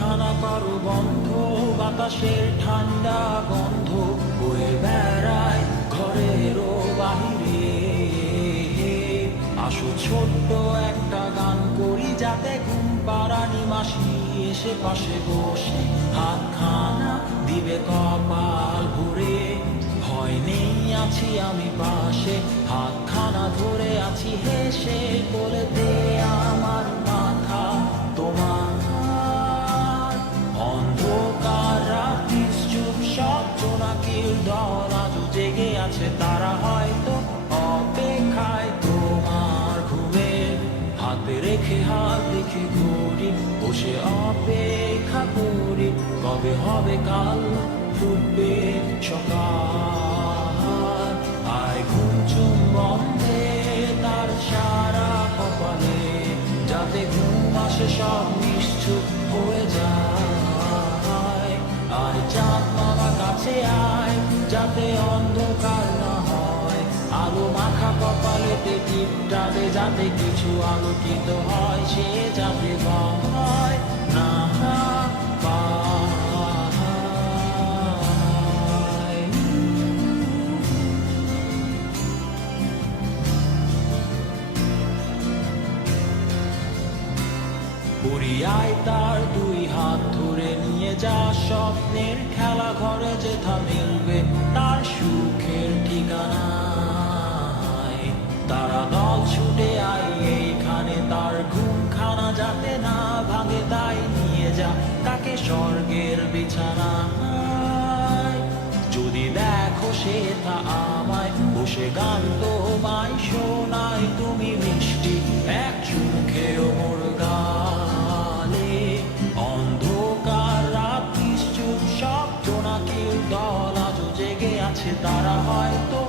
খানা করো বন্ধ, বাতাসের ঠান্ডা গন্ধ বয়ে বেড়ায় ঘরেরও বাহিরে। আসো ছোট্ট একটা গান করি, যাতে ঘুম পাড়ানি মাসি এসে পাশে বসে হাতখানা দিবে কপাল ভরে। ভয় নেই, আছি আমি পাশে, হাতখানা ধরে আছি হেসে, বলে দে আমার মাথা তোমার। অন্ধকার রাত্রি চুপ, সব জোনাকির দল আজও জেগে আছে, তারা হয়তো অপেক্ষায় তোমার ঘুমে। হাতে রেখে হাত দেখে ঘুরি, বসে অপেক্ষা করি, কবে হবে কাল, ফুটবে সকাল। আয় ঘুম চুম বন্ধে তার সারা কপালে, যাতে ঘুম আসে সব নিশ্চুপ হয়ে যায়। আয় চাঁদ মামা কাছে আয়, যাতে অন্ধকার না হয়, আলো মাখা কপালেতে টিপটা দে, যাতে কিছু আলোকিত হয়, সে যাতে ভয় না পায়। পুরিয়ায় তার দুই হাত ধরে নিয়ে যা, স্বপ্নের খেলা ঘরে যেথা মিলবে তার সুখের ঠিকানায়। তারা দল ছুটে আয় এইখানে, তার ঘুমখানা যাতে না ভাঙে, তাই নিয়ে যা তাকে স্বর্গের বিছানায়। যদি দেখো সে তা আমায় বসে গান তোমায় শোনায়, তুমি মিষ্টি এক চুমুখেও মোর গালে। অন্ধকার রাত্রি চুপ, সব জোনাকির দল আজও জেগে আছে, তারা হয়তো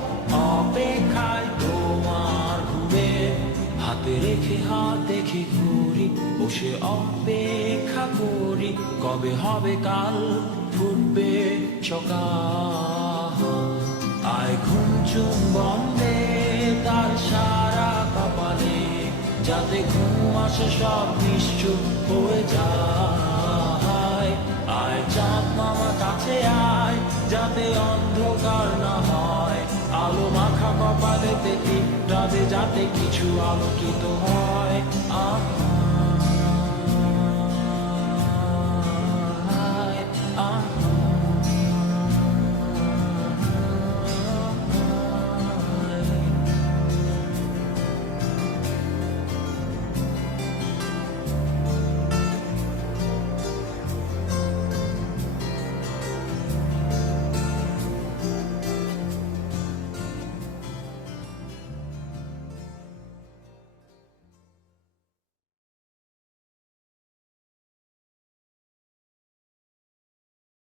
অপেক্ষায় তোমার ঘুমে। হাতে রেখে হাত দেখে ঘুরি, বসে অপেক্ষা করি, কবে হবে কাল, ফুটবে সকাল। আয় ঘুম চুম বন্ধে তার সারা কপালে, যাতে ঘুম আসে সব নিশ্চুপ হয়ে যায়। আয় চাঁদ মামা কাছে আয়, যাতে অন্ধকার না হয়, আলো মাখা কপালেতে টিপটা দে, যাতে কিছু আলোকিত হয়।